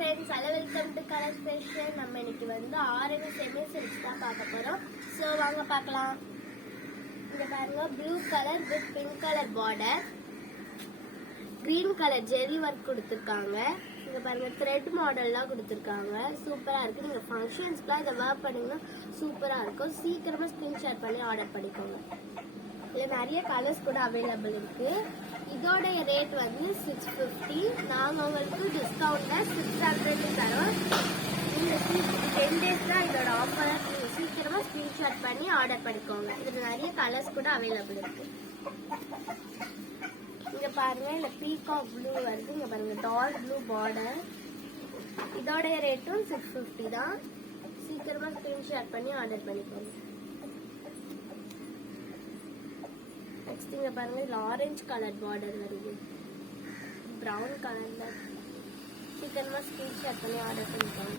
Friends, hello, welcome to colour special. நம்ம இன்னைக்கு வந்து ஆரஞ்சு செமி சில்க்ஸ் தான் பார்க்க போறோம். ஸோ வாங்க பார்க்கலாம். இங்க பாருங்க, blue colour with pink colour border, green colour zari work கொடுத்துருக்காங்க. இங்க பாருங்க, த்ரெட் மாடல்லாம் கொடுத்துருக்காங்க. சூப்பரா இருக்கு. நீங்க ஃபங்க்ஷன்ஸ்க்குலாம் இதை வேர் பண்ணீங்கன்னா சூப்பரா இருக்கும். சீக்கிரமா ஸ்கிரீன்ஷாட் பண்ணி ஆர்டர் பண்ணிக்கோங்க. இதுல நிறைய கலர்ஸ் கூட அவைலபிள் இருக்கு. இதோட ரேட் வந்து 650. நாங்க உங்களுக்கு டிஸ்கவுண்ட்ல 600 தரோம். இந்த 10 days தான் இதோட ஆஃபர். நீங்க சீக்கிரமா ஸ்கிரீன்ஷாட் பண்ணி ஆர்டர் பண்ணிக்கோங்க. இதுல நிறைய கலர்ஸ் கூட அவைலபிள் இருக்கு. இங்க பாருங்க, இந்த பீகாக் ப்ளூ வருது. இங்க பாருங்க, டார்க் ப்ளூ பார்டர். இதோட ரேட்டும் 650 தான். சீக்கிரமா ஸ்கிரீன்ஷாட் பண்ணி ஆர்டர் பண்ணிக்கோங்க. நெக்ஸ்ட் இங்க பாருங்க, இதுல ஆரஞ்சு கலர் பார்டர் வருது, பிரவுன் கலர்ல. சீக்கிரமா ஸ்கிரீன்ஷாட் பண்ணி ஆர்டர் பண்ணிக்கோங்க.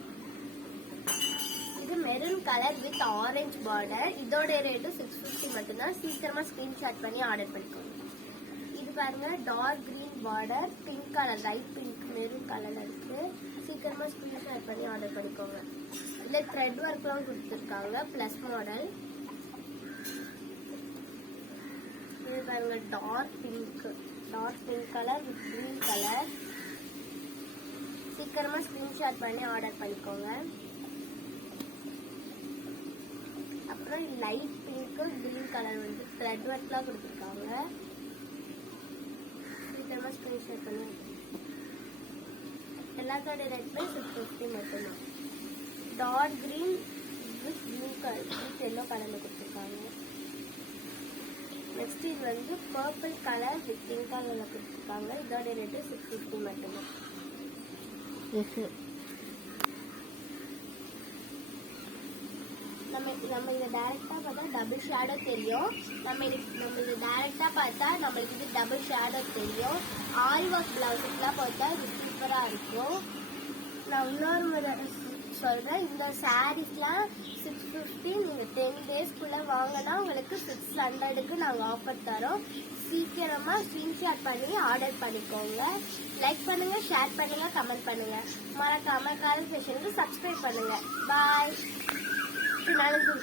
இது maroon colour with orange border. இதோட ரேட்டு 650 மட்டும்தான். சீக்கிரமா ஸ்கிரீன்ஷாட் பண்ணி ஆர்டர் பண்ணிக்கோங்க. இது பாருங்க, dark green border, pink colour, light pink maroon கலர்ல இருக்கு. சீக்கிரமா ஸ்கிரீன்ஷாட் பண்ணி ஆர்டர் பண்ணிக்கோங்க. இதுல த்ரெட் ஒர்க்லாம் கொடுத்துருக்காங்க, பிளஸ் மாடல். இது பாருங்க, dark pink colour with green colour. சீக்கிரமா ஸ்கிரீன்ஷாட் பண்ணி ஆர்டர் பண்ணிக்கோங்க. அப்புறம் லைட் பிங்க் கிரீன் கலர் வந்து த்ரெட் ஒர்க்லாம் கொடுத்துருக்காங்க. சீக்கிரமா ஸ்கிரீன்ஷாட் பண்ணி எல்லாத்தோட ரேட்மே 650 மட்டும்தான். Dark green with blue colour with yellow கலர்ல கொடுத்துருக்காங்க. நெக்ஸ்ட் இது வந்து பர்பிள் கலர் வித் பிங்க் கலர்ல கொடுத்துருக்காங்க. இதோட ரேட்டு 650 மட்டும்தான். நம்ம இதை டைரக்டா பார்த்தா டபுள் ஷேடோ தெரியும். நம்ம இதை டைரக்டா பார்த்தா நம்மளுக்கு இது டபுள் ஷேடோ தெரியும். ஆரி ஒர்க் பிளவுஸ்லாம் பார்த்தா இது சூப்பரா இருக்கும். நான் இன்னொரு முறை சொல்றேன், இந்த சாரீஸ்லாம் 650. நீங்க 10 daysக்குள்ள வாங்கினா உங்களுக்கு 600க்கு நாங்க ஆஃபர் தரோம். சீக்கிரமா ஸ்கிரீன்ஷாட் பண்ணி ஆர்டர் பண்ணிக்கோங்க. லைக் பண்ணுங்க, ஷேர் பண்ணுங்க, கமெண்ட் பண்ணுங்க. மறக்காம கலர் ஸ்பெஷலுக்கு சப்ஸ்கிரைப் பண்ணுங்க. பாய். நாளைக்கு